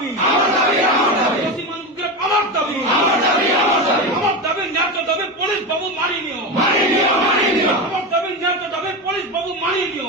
দাবি দোষী মানুষকে পাওয়ার দাবি আমার দাবি ন্যায্য দাবি পুলিশ বাবু মানিয়ে নিও আমার দাবি ন্যায্য দাবি পুলিশ বাবু মানিয়ে নিও